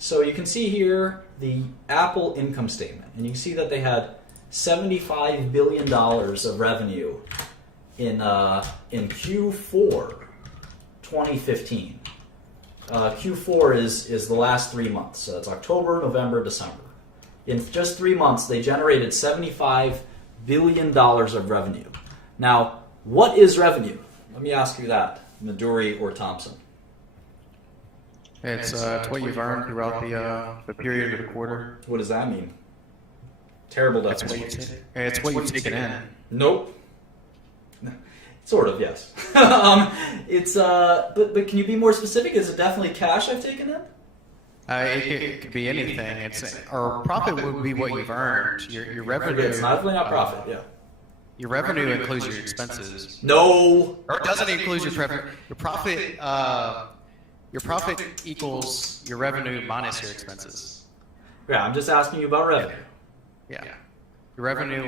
So you can see here the Apple income statement, and you can see that they had $75 billion of revenue in Q4 2015. Q4 is the last 3 months, so it's October, November, December. In just 3 months, they generated $75 billion of revenue. Now, what is revenue? Let me ask you that, Maduri or Thompson. It's what you've earned throughout the period of the quarter. What does that mean? Terrible definition. It's what you've taken in. Nope. Sort of, yes. But can you be more specific? Is it definitely cash I've taken in? It could be anything. Or profit would be what you've earned. Your revenue. It's definitely not profit. Yeah. Your revenue includes your expenses. No. Or it doesn't include your profit. Your profit. Your profit equals your revenue minus your expenses. Yeah, I'm just asking you about revenue. Yeah. Your revenue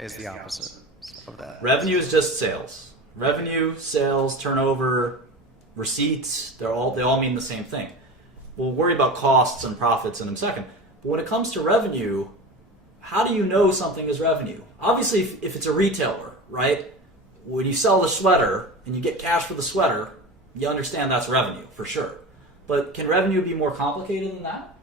is the opposite of that. Revenue is just sales. Revenue, sales, turnover, receipts, they all mean the same thing. We'll worry about costs and profits in a second. But when it comes to revenue, how do you know something is revenue? Obviously, if it's a retailer, right? When you sell the sweater and you get cash for the sweater, you understand that's revenue, for sure. But can revenue be more complicated than that?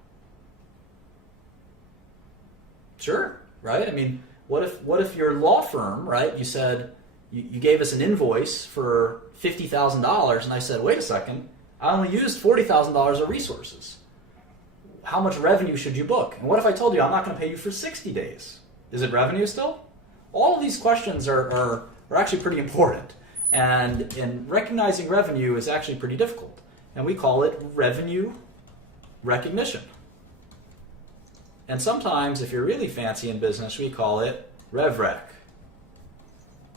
Sure, right? I mean, what if your law firm, right, you said, you gave us an invoice for $50,000, and I said, wait a second, I only used $40,000 of resources. How much revenue should you book? And what if I told you I'm not going to pay you for 60 days? Is it revenue still? All of these questions are actually pretty important. And recognizing revenue is actually pretty difficult. And we call it revenue recognition. And sometimes, if you're really fancy in business, we call it RevRec.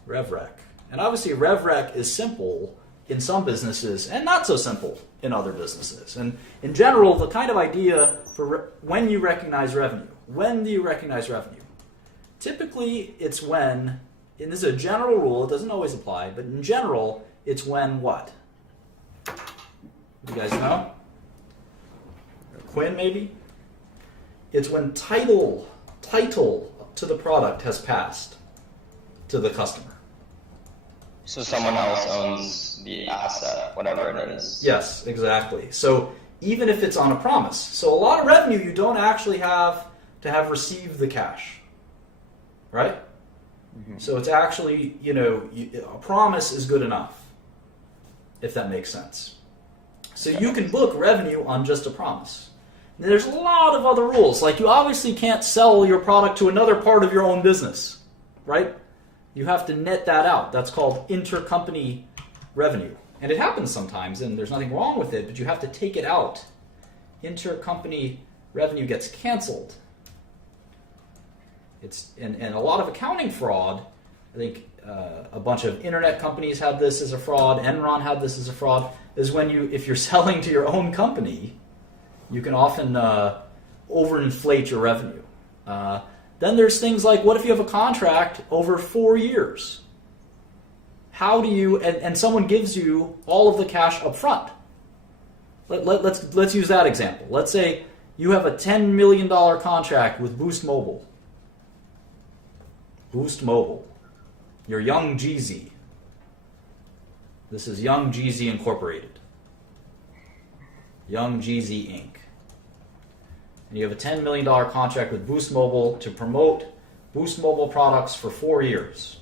RevRec. And obviously, RevRec is simple in some businesses and not so simple in other businesses. And in general, the kind of idea for when you recognize revenue. When do you recognize revenue? Typically, it's when, and this is a general rule, it doesn't always apply, but in general, it's when what? You guys know? Quinn, maybe? It's when title to the product has passed to the customer. So someone else owns the asset, whatever it is. Yes, exactly. So even if it's on a promise. So a lot of revenue you don't actually have to have received the cash. Right? Mm-hmm. So it's actually, a promise is good enough, if that makes sense. So you can book revenue on just a promise. And there's a lot of other rules. Like you obviously can't sell your product to another part of your own business. Right? You have to net that out. That's called intercompany revenue. And it happens sometimes, and there's nothing wrong with it, but you have to take it out. Intercompany revenue gets canceled. And a lot of accounting fraud, I think a bunch of internet companies had this as a fraud, Enron had this as a fraud, is when if you're selling to your own company, you can often overinflate your revenue. Then there's things like, what if you have a contract over 4 years? How do you, and someone gives you all of the cash up front. Let's use that example. Let's say you have a $10 million contract with Boost Mobile. Boost Mobile. You're Young Jeezy. This is Young Jeezy Incorporated. Young Jeezy Inc. And you have a $10 million contract with Boost Mobile to promote Boost Mobile products for 4 years.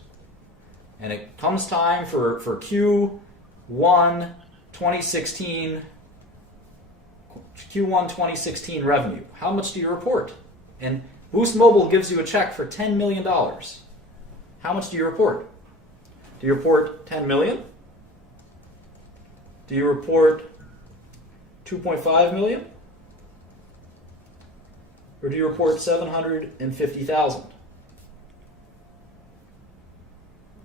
And it comes time for Q1 2016 Q1 2016 revenue. How much do you report? And Boost Mobile gives you a check for $10 million. How much do you report? Do you report 10 million? Do you report 2.5 million? Or do you report 750,000? I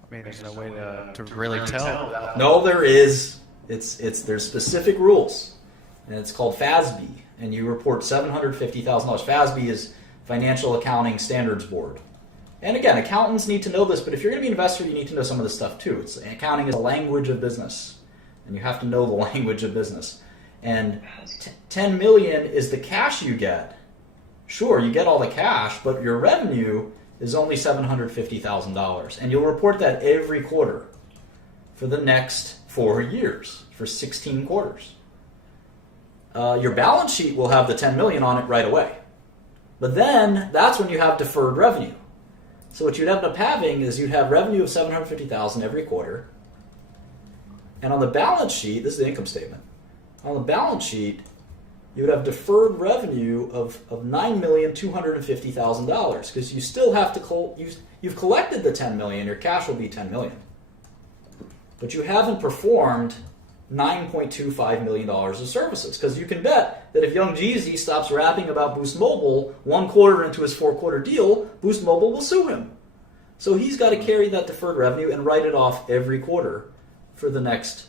mean, there's no way to really tell. No, there is. There's specific rules, and it's called FASB, and you report $750,000. FASB is Financial Accounting Standards Board. And again, accountants need to know this, but if you're going to be an investor, you need to know some of this stuff too. Accounting is a language of business, and you have to know the language of business. And 10 million is the cash you get. Sure, you get all the cash, but your revenue is only $750,000. And you'll report that every quarter for the next 4 years, for 16 quarters. Your balance sheet will have the 10 million on it right away. But then that's when you have deferred revenue. So what you'd end up having is you'd have revenue of $750,000 every quarter. And on the balance sheet, this is the income statement. On the balance sheet, you would have deferred revenue of $9,250,000 because you still have to you've collected the 10 million. Your cash will be 10 million, but you haven't performed $9.25 million of services, because you can bet that if young Jeezy stops rapping about Boost Mobile 1 quarter into his 4-quarter deal, Boost Mobile will sue him. So he's got to carry that deferred revenue and write it off every quarter for the next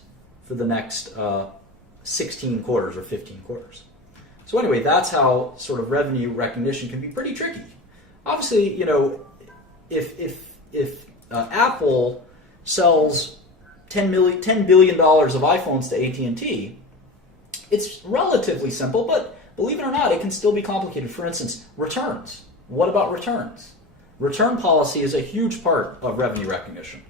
16 quarters or 15 quarters. So anyway, that's how sort of revenue recognition can be pretty tricky. Obviously, if Apple sells $10 billion of iPhones to AT&T, it's relatively simple, but believe it or not, it can still be complicated. For instance, returns. What about returns? Return policy is a huge part of revenue recognition.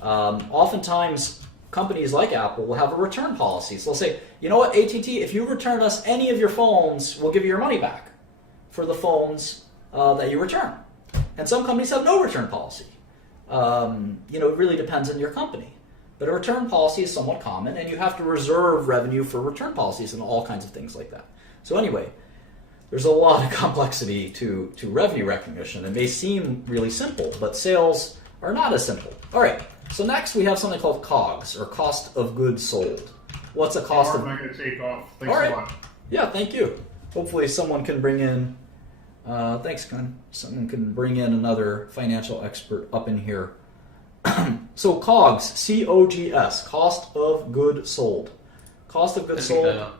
Oftentimes, companies like Apple will have a return policy. So they'll say, you know what, AT&T, if you return us any of your phones, we'll give you your money back for the phones that you return. And some companies have no return policy. It really depends on your company. But a return policy is somewhat common, and you have to reserve revenue for return policies and all kinds of things like that. So anyway, there's a lot of complexity to revenue recognition. It may seem really simple, but sales are not as simple. All right, so next we have something called COGS, or cost of goods sold. What's a cost of... I'm going to take off. Thanks all right. a lot. Yeah, thank you. Hopefully someone can bring in... thanks, Ken. Someone can bring in another financial expert up in here. So COGS, C-O-G-S, cost of goods sold. Cost of goods sold.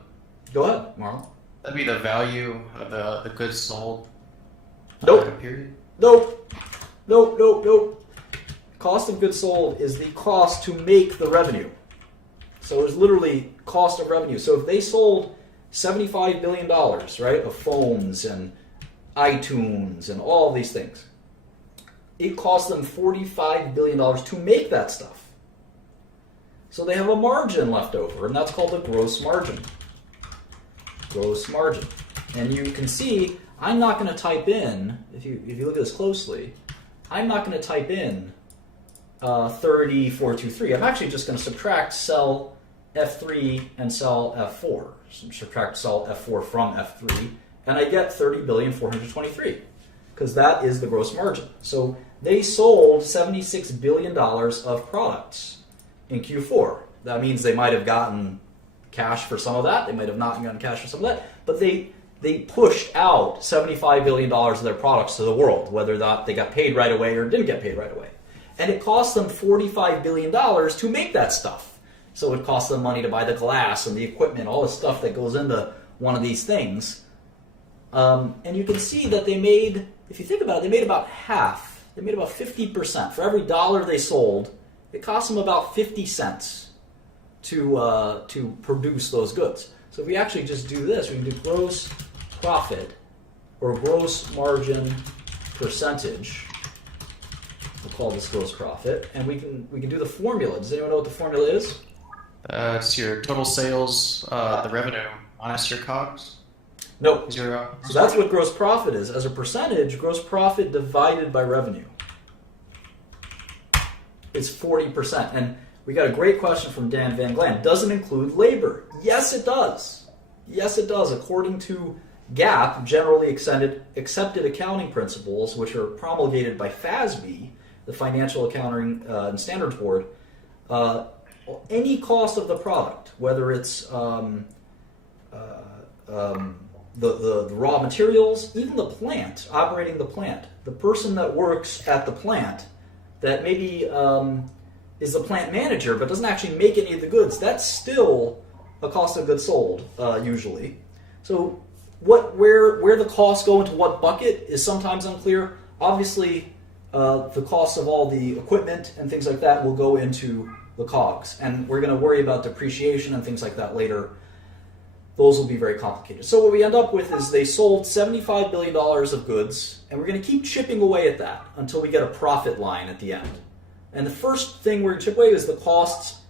Go ahead, Marlon. That'd be the value of the goods sold. Nope. Period. Nope. Cost of goods sold is the cost to make the revenue. So it's literally cost of revenue. So if they sold $75 billion, right, of phones and iTunes and all these things, it cost them $45 billion to make that stuff. So they have a margin left over, and that's called the gross margin. Gross margin. And you can see, I'm not going to type in, if you look at this closely, I'm not going to type in 3423. I'm actually just going to subtract cell F3 and cell F4. So subtract cell F4 from F3, and I get 30,423,000,000, because that is the gross margin. So they sold $76 billion of products in Q4. That means they might have gotten cash for some of that. They might have not gotten cash for some of that. But they pushed out $75 billion of their products to the world, whether that they got paid right away or didn't get paid right away. And it cost them $45 billion to make that stuff. So it cost them money to buy the glass and the equipment, all the stuff that goes into one of these things. And you can see that they made, if you think about it, they made about half. They made about 50%. For every dollar they sold, it cost them about 50 cents to produce those goods. So if we actually just do this, we can do gross profit or gross margin percentage. We'll call this gross profit, and we can do the formula. Does anyone know what the formula is? It's your total sales, the revenue minus your COGS. Nope. So that's what gross profit is. As a percentage, gross profit divided by revenue is 40%. And we got a great question from Dan Van Glen. Does it include labor? Yes, it does. Yes, it does. According to GAAP, generally accepted accounting principles, which are promulgated by FASB, the Financial Accounting and Standards Board, any cost of the product, whether it's the raw materials, even the plant, operating the plant, the person that works at the plant that maybe is the plant manager but doesn't actually make any of the goods, that's still a cost of goods sold, usually. So where the costs go into what bucket is sometimes unclear. Obviously, the cost of all the equipment and things like that will go into the COGS, and we're going to worry about depreciation and things like that later. those will be very complicated. So what we end up with is they sold $75 billion of goods, and we're going to keep chipping away at that until we get a profit line at the end. And the first thing we're going to chip away is the cost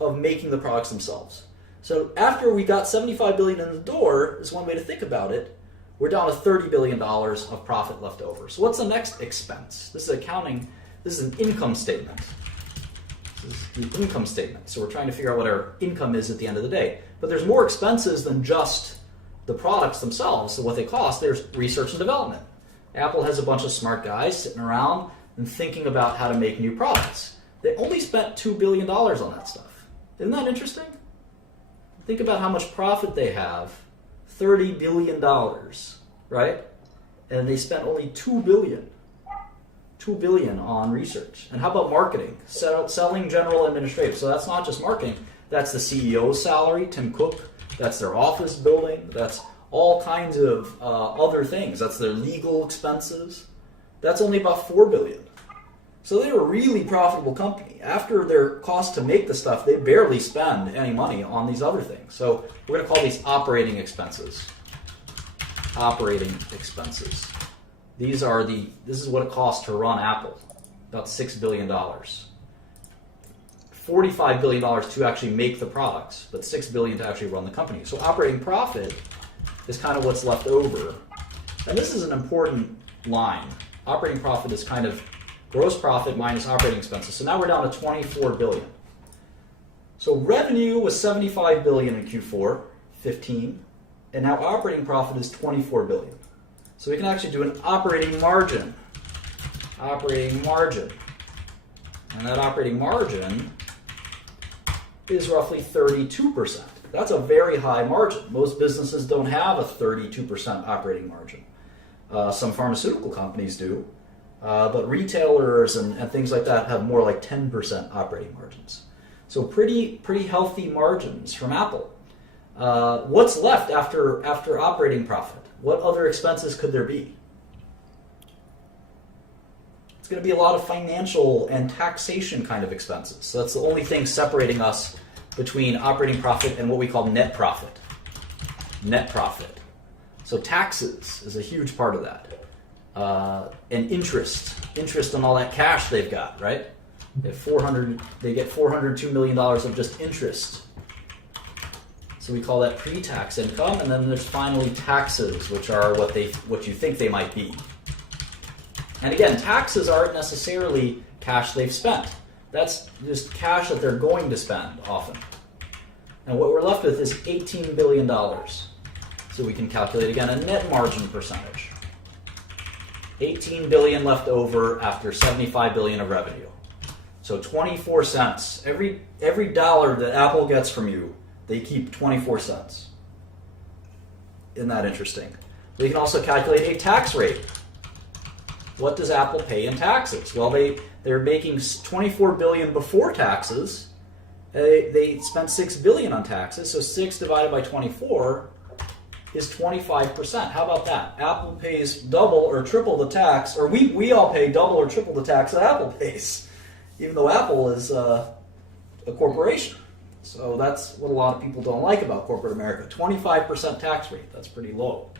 of making the products themselves. So after we got $75 billion in the door, is one way to think about it, we're down to $30 billion of profit left over. So what's the next expense? This is accounting. This is an income statement. This is the income statement. So we're trying to figure out what our income is at the end of the day. But there's more expenses than just the products themselves. So what they cost, there's research and development. Apple has a bunch of smart guys sitting around and thinking about how to make new products. They only spent $2 billion on that stuff. Isn't that interesting? Think about how much profit they have. $30 billion, right? And they spent only $2 billion. $2 billion on research. And how about marketing? Selling, general, administrative. So that's not just marketing. That's the CEO's salary, Tim Cook. That's their office building. That's all kinds of other things. That's their legal expenses. That's only about $4 billion. So they're a really profitable company. After their cost to make the stuff, they barely spend any money on these other things. So we're going to call these operating expenses. Operating expenses. This is what it costs to run Apple. About $6 billion. $45 billion to actually make the products, but $6 billion to actually run the company. So operating profit is kind of what's left over. And this is an important line. Operating profit is kind of gross profit minus operating expenses. So now we're down to $24 billion. So revenue was $75 billion in Q4 15, and now operating profit is $24 billion. So we can actually do an operating margin. Operating margin. And that operating margin is roughly 32%. That's a very high margin. Most businesses don't have a 32% operating margin. Some pharmaceutical companies do. But retailers and things like that have more like 10% operating margins. So pretty healthy margins from Apple. What's left after operating profit? What other expenses could there be? It's going to be a lot of financial and taxation kind of expenses. So that's the only thing separating us between operating profit and what we call net profit. Net profit. So taxes is a huge part of that. And interest on all that cash they've got, right? They get $402 million of just interest. So we call that pre-tax income, and then there's finally taxes, which are what you think they might be. And again, taxes aren't necessarily cash they've spent. That's just cash that they're going to spend often. And what we're left with is $18 billion. So we can calculate again a net margin percentage. 18 billion left over after 75 billion of revenue. So 24 cents. Every dollar that Apple gets from you, they keep 24 cents. Isn't that interesting? We can also calculate a tax rate. What does Apple pay in taxes? Well, they're making 24 billion before taxes. They spent 6 billion on taxes, so 6 divided by 24 is 25%. How about that? Apple pays double or triple the tax, or we all pay double or triple the tax that Apple pays, even though Apple is a corporation. So that's what a lot of people don't like about corporate America. 25% tax rate, that's pretty low.